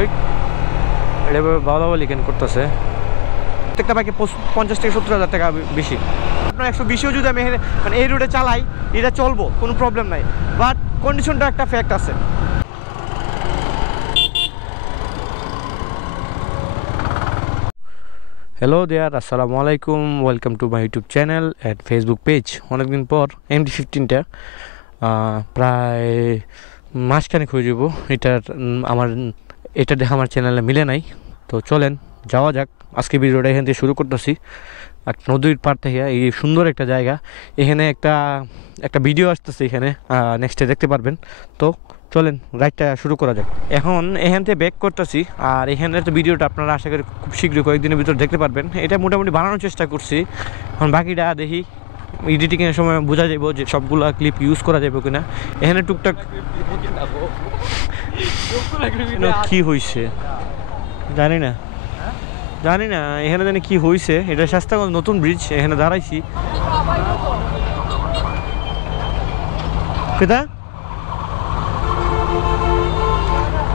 ওই এটা ভালো কেন করতেছে প্রত্যেকটা বাইকে 50 থেকে 70,000 টাকা বেশি। আপনার 120ও যদি আমি মানে এই রোডে চালাই এটা চলবো, কোনো প্রবলেম নাই, বাট কন্ডিশনটা একটা ফ্যাক্ট আছে। হ্যালো দেয়ার, আসসালামু আলাইকুম, welcome to my YouTube channel and Facebook page. অনেকদিন পর MT-15টা প্রায় মাসখানেক হয়ে যাব এটা দেখা আমার চ্যানেলে মিলে নাই। তো চলেন যাওয়া যাক, আজকে ভিডিওটা এখান থেকে শুরু করতেছি। নদীর পার থেকে এই সুন্দর একটা জায়গা, এখানে একটা ভিডিও আসতেছে, এখানে নেক্সটে দেখতে পারবেন। তো চলেন রাইডটা শুরু করা যাক। এখন এখান থেকে ব্যাক করতেছি, আর এখানের তো ভিডিওটা আপনারা আশা করি খুব শীঘ্রই কয়েকদিনের ভিতর দেখতে পারবেন। এটা মোটামুটি বানানোর চেষ্টা করছি, এখন বাকিটা দেখি এডিটিংয়ের সময় বোঝা যাবো যে সবগুলো ক্লিপ ইউজ করা যাবে কিনা। এখানে টুকটাক কি হয়েছে জানি না এখানে জানি কি হয়েছে। এটা শাস্তাগঞ্জ নতুন ব্রিজ, এখানে দাঁড়াইছি। কেদা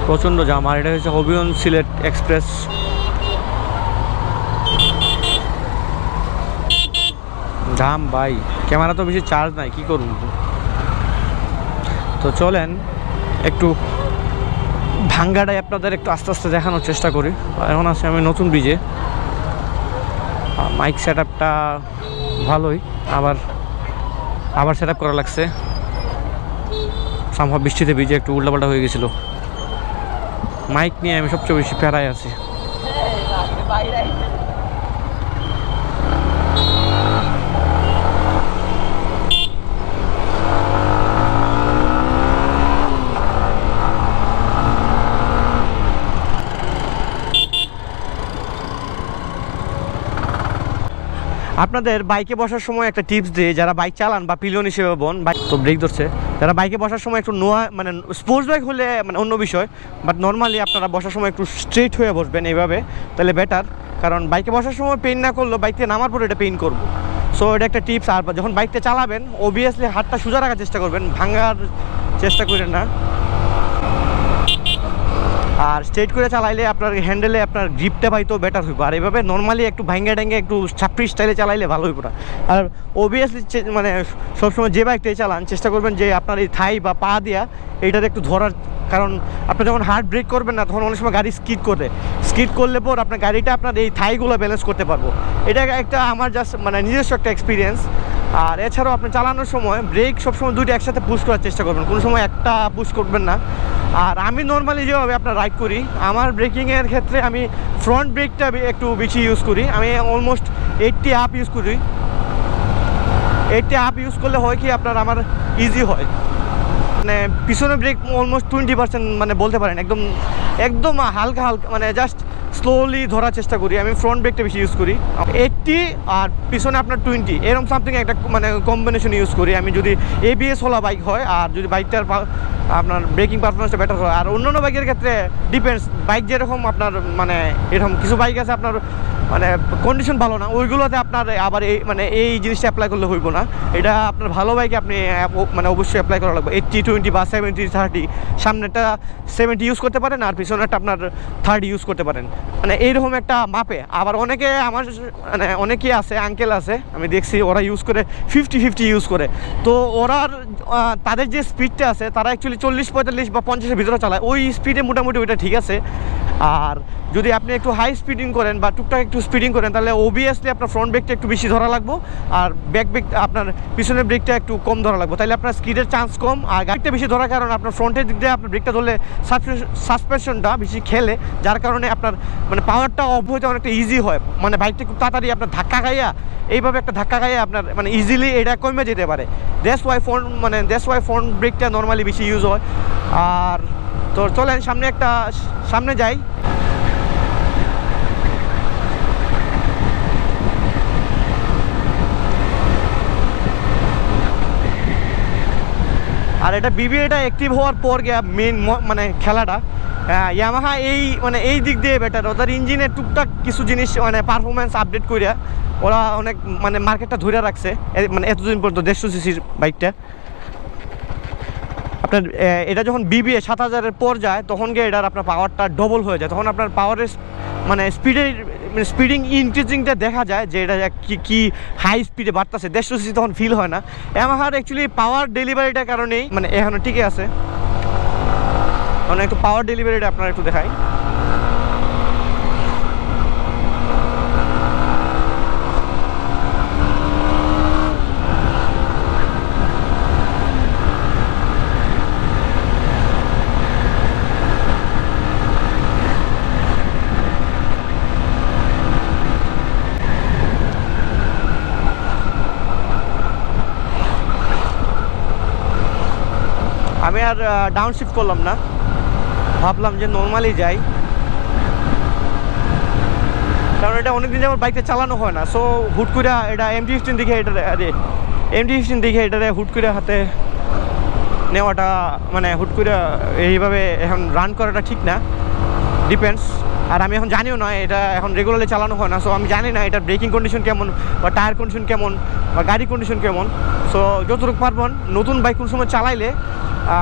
প্রচণ্ড জাম, আর এটা হচ্ছে হবিগঞ্জ সিলেট এক্সপ্রেস। জাম ভাই, ক্যামেরা তো বেশি চার্জ নাই, কি করুন। তো চলেন একটু ভাঙ্গাটাই আপনাদের একটু আস্তে আস্তে দেখানোর চেষ্টা করি। এখন আছে আমি নতুন ব্রিজে, মাইক সেট আপটা ভালোই, আবার সেট আপ করা লাগছে। সম্ভব বৃষ্টিতে ব্রিজে একটু উল্টাপাল্টা হয়ে গেছিলো। মাইক নিয়ে আমি সবচেয়ে বেশি প্যারায় আছি। আপনাদের বাইকে বসার সময় একটা টিপস দিয়ে, যারা বাইক চালান বা পিলিয়ন হিসেবে বাইক তো ব্রেক ধরছে, যারা বাইকে বসার সময় একটু মানে স্পোর্টস বাইক হলে মানে অন্য বিষয়, বাট নর্মালি আপনারা বসার সময় একটু স্ট্রেট হয়ে বসবেন এইভাবে, তাহলে বেটার। কারণ বাইকে বসার সময় পেইন না করলেও বাইক থেকে নামার পরে এটা পেইন করবো। সো এটা একটা টিপস। আর যখন বাইকটা চালাবেন অবভিয়াসলি হাতটা সোজা রাখার চেষ্টা করবেন, ভাঙার চেষ্টা করেন না। আর স্ট্রেট করে চালাইলে আপনার হ্যান্ডেলে আপনার গ্রিপটা পাইতো বেটার হইব। আর এইভাবে নর্মালি একটু ভাঙ্গা ট্যাঙ্গে একটু ছাপড়ি স্টাইলে চালাইলে ভালো হইব না। আর অবভিয়াসলি মানে সবসময় যে বাইকটাই চালান চেষ্টা করবেন যে আপনার এই থাই বা পা দিয়া এইটাতে একটু ধরার, কারণ আপনি যখন হার্ড ব্রেক করবেন না তখন অনেক সময় গাড়ি স্কিড করলে পর আপনার গাড়িটা আপনার এই থাইগুলো ব্যালেন্স করতে পারবো। এটা একটা আমার জাস্ট মানে নিজস্ব একটা এক্সপিরিয়েন্স। আর এছাড়াও আপনি চালানোর সময় ব্রেক সবসময় দুইটা একসাথে পুশ করার চেষ্টা করবেন, কোনো সময় একটা পুশ করবেন না। আর আমি নর্মালি যেভাবে আপনার রাইড করি, আমার ব্রেকিংয়ের ক্ষেত্রে আমি ফ্রন্ট ব্রেকটা একটু বেশি ইউজ করি। আমি অলমোস্ট 80 আপ ইউজ করি। 80 আপ ইউজ করলে হয় কি আপনার আমার ইজি হয়, মানে পিছনে ব্রেক অলমোস্ট 20% মানে বলতে পারেন একদম হালকা মানে জাস্ট স্লোলি ধরার চেষ্টা করি। আমি ফ্রন্ট ব্রেকটা বেশি ইউজ করি, 80 আর পিছনে আপনার 20, এরকম সামথিং একটা মানে কম্বিনেশন ইউজ করি আমি, যদি ABS হলা বাইক হয় আর যদি বাইকটার আপনার ব্রেকিং পারফরমেন্সটা বেটার হয়। আর অন্যান্য বাইকের ক্ষেত্রে ডিপেন্ডস, বাইক যেরকম আপনার মানে এরকম কিছু বাইক আছে আপনার মানে কন্ডিশন ভালো না, ওইগুলোতে আপনার আবার এই জিনিসটা অ্যাপ্লাই করলে হইব না। এটা আপনার ভালো বাইকে আপনি মানে অবশ্যই অ্যাপ্লাই করা লাগবে। 80, 20 বা 70, 30, সামনেটা 70 ইউজ করতে পারেন আর পিছনেরটা আপনার 30 ইউজ করতে পারেন, মানে এইরকম একটা মাপে। আবার মানে অনেকেই আছে, আঙ্কেল আছে আমি দেখছি, ওরা ইউজ করে 50 ইউজ করে। তো তাদের যে স্পিডটা আছে তারা অ্যাকচুয়ালি 40, 45 বা 50-এর ভিতরে চালায়, ওই স্পিডে মোটামুটি ওইটা ঠিক আছে। আর যদি আপনি একটু হাই স্পিডিং করেন বা টুকটাক একটু স্পিডিং করেন তাহলে অবভিয়াসলি আপনার ফ্রন্ট ব্রেকটা একটু বেশি ধরা লাগবে আর ব্যাক ব্রেক আপনার পিছনের ব্রেকটা একটু কম ধরা লাগবে, তাহলে আপনার স্কিডের চান্স কম। আর গাড়িটা বেশি ধরার কারণে আপনার ফ্রন্টের দিক দিয়ে আপনার ব্রেকটা ধরলে সাসপেনশনটা বেশি খেলে, যার কারণে আপনার মানে পাওয়ারটা অফ হইতে অনেকটা ইজি হয়, মানে বাইকটা খুব তাড়াতাড়ি আপনার ধাক্কা এইভাবে একটা ধাক্কা খাইয়া আপনার মানে ইজিলি এটা কমে যেতে পারে। দ্যাটস ওয়াই ফ্রন্ট ব্রেকটা নর্মালি বেশি ইউজ হয়। আর তো চলেন সামনে যাই। আর এটা BBA-টা অ্যাক্টিভ হওয়ার পর গিয়া মেন মানে খেলাটা ইয়ামাহা এই দিক দিয়ে বেটার। ওদের ইঞ্জিনের টুকটাক কিছু জিনিস মানে পারফরমেন্স আপডেট করিয়া ওরা অনেক মানে মার্কেটটা ধরে রাখছে, মানে এতদিন পর্যন্ত 150 সিসির বাইকটা। আপনার এটা যখন বিবিএ 7000-এর পর যায় তখন গিয়ে এটার আপনার পাওয়ারটা ডবল হয়ে যায়, তখন আপনার পাওয়ারের মানে স্পিডিং ইনক্রিজিংটা দেখা যায় যে এটা কি হাই স্পিডে বাড়তেছে, 150 সিসি তখন ফিল হয় না। ইয়ামাহার অ্যাকচুয়ালি পাওয়ার ডেলিভারিটার কারণেই মানে এখনও টিকে আছে। মানে একটু পাওয়ার ডেলিভারিটা আপনারা একটু দেখাই। আমি আর ডাউন শিফট করলাম না, ভাবলাম যে নর্মালি যাই, কারণ এটা অনেকদিন যেমন বাইকটা চালানো হয় না। সো হুট করে এটা MT-15 দেখে MT-15 দেখে এটারে হুট করে হাতে নেওয়াটা মানে হুট করে এইভাবে এখন রান করাটা ঠিক না, ডিপেন্ডস। আর আমি এখন জানিও না, এটা এখন রেগুলারলি চালানো হয় না, সো আমি জানি না এটার ব্রেকিং কন্ডিশন কেমন বা টায়ার কন্ডিশন কেমন বা গাড়ি কন্ডিশন কেমন। সো যতটুকু পারবেন নতুন বাইক কোন সময় চালাইলে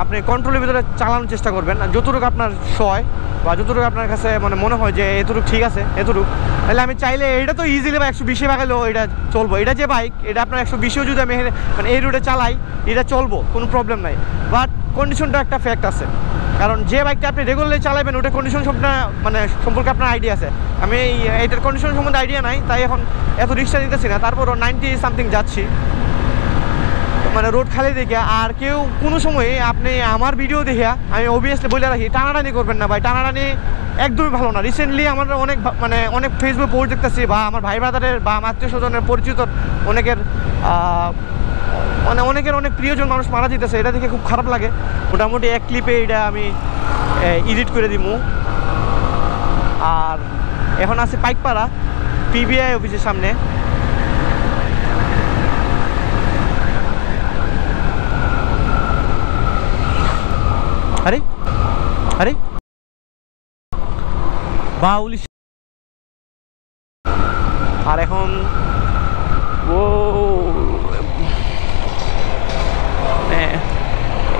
আপনি কন্ট্রোলের ভিতরে চালানোর চেষ্টা করবেন, আর যতটুকু আপনার সয় বা যতটুকু আপনার কাছে মানে মনে হয় যে এতটুকু ঠিক আছে এতটুকু, তাহলে আমি চাইলে এটা তো ইজিলি বা 120 বাগালেও এটা চলবো। এটা যে বাইক এটা আপনার 120-ও যদি আমি মানে এই রোডে চালাই এটা চলবো, কোনো প্রবলেম নাই। বাট কন্ডিশনটা একটা ফ্যাক্ট আছে, কারণ যে বাইকটা আপনি রেগুলারলি চালাবেন ওটা কন্ডিশন মানে সম্পর্কে আপনার আইডিয়া আছে। আমি এইটার কন্ডিশন সম্বন্ধে আইডিয়া নাই, তাই এখন এত রিক্সা নিতেছি না। তারপরও 90 সামথিং যাচ্ছি মানে রোড খালি দেখে। আর কেউ কোনো সময় আপনি আমার ভিডিও দেখে আমি অবভিয়াসলি বলে রাখি, টানাটানি করবেন না ভাই, টানাটানি একদমই ভালো না। রিসেন্টলি আমার অনেক ফেসবুক পোস্ট দেখতেছি বা আমার ভাই ব্রাদারের বা আমার আত্মীয় স্বজনের পরিচিত অনেকের মানে অনেক প্রিয়জন মানুষ মারা যেতেছে, এটা দেখে খুব খারাপ লাগে। মোটামুটি এক ক্লিপে এটা আমি এডিট করে দিব। আর এখন আছে পাইকপাড়া PBI অফিসের সামনে। আরে আরে বাউলি। আর এখন ও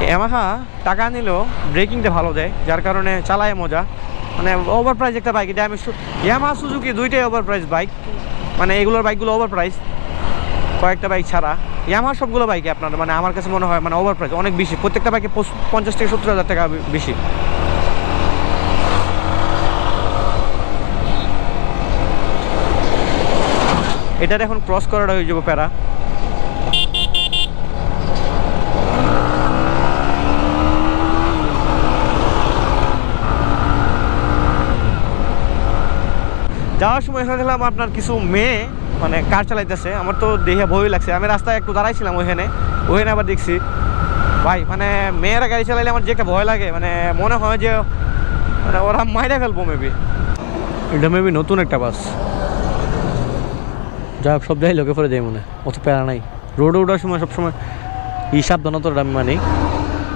ইয়ামাহা টাকা নিলেও ব্রেকিংটা ভালো দেয়, যার কারণে চালায় মজা। মানে ওভার প্রাইস একটা বাইক, এটা আমি ইয়ামাহা সুজুকি দুইটাই ওভার প্রাইস বাইক, মানে এগুলোর বাইকগুলো ওভার প্রাইস, কয়েকটা বাইক ছাড়া। ইয়ামাহা সবগুলো বাইকে আপনার মানে আমার কাছে মনে হয় মানে ওভার প্রাইস অনেক বেশি, প্রত্যেকটা বাইকে 50 থেকে 70 হাজার টাকা বেশি। এটার এখন ক্রস করাটা হয়ে যাবো প্যারা। যাওয়ার সময় এখানে দেখলাম আপনার কিছু মেয়ে মানে কার চালাইতেছে, আমার তো দেখে ভয় লাগছে। আমি রাস্তায় একটু দাঁড়াইছিলাম ওইখানে আবার দেখছি ভাই মানে মেয়েরা গাড়ি চালাইলে আমার যে একটা ভয় লাগে, মানে মনে হয় যে মানে ওরা মাইরা ফেলবো মেবি। এটা মেবি নতুন একটা বাস, যা সব জায়গায় লোকে পরে যায় মনে, অত প্যারা নাই। রোডে ওঠার সময় সবসময় সাবধানতাটা আমি মানি,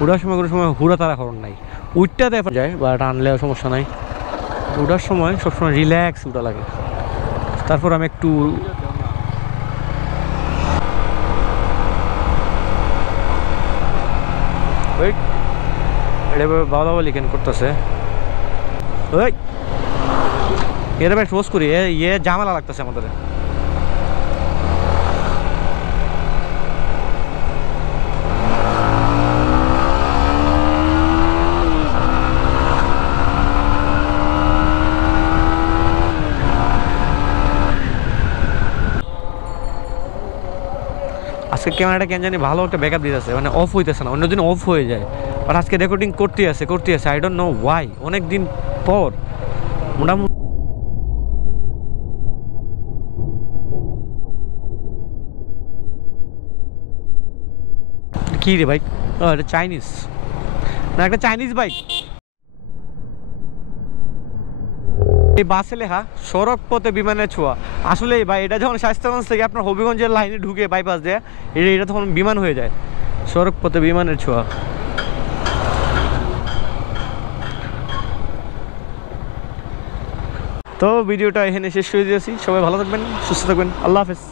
ওঠার সময় কোনো সময় হুড়া তারা খরণ নাই, উঠটা দেখা যায় বা টানলেও সমস্যা নাই। ওঠার সময় সবসময় রিল্যাক্স উঠা লাগে। তারপর আমি একটু বাবা লিখেন করতেছে ওই এর ভাই রোজ করি ঝামেলা লাগতেছে আমাদের। আজকে ক্যামেরাটা কেন জানি ভালো একটা ব্যাকআপ দিতেছে, মানে অফ হইতেছে না, অন্যদিন অফ হয়ে যায়, বাট আজকে রেকর্ডিং করতে আছে আই ডোন্ট নো ওয়াই। অনেক দিন পর মোটামুটি কি রে বাইক, এটা চাইনিজ না, একটা চাইনিজ বাইক। এই বাসে লেখা সড়ক পথে বিমানের ছোঁয়া। আসলে ভাই এটা যখন শায়েস্তাগঞ্জ থেকে আপনার হবিগঞ্জের লাইনে ঢুকে বাইপাস দেয়, এটা তখন বিমান হয়ে যায়। সড়ক পথে বিমানের ছোঁয়া। তো ভিডিওটা এখানে শেষ করে দিয়েছি। সবাই ভালো থাকবেন, সুস্থ থাকবেন, আল্লাহ হাফেজ।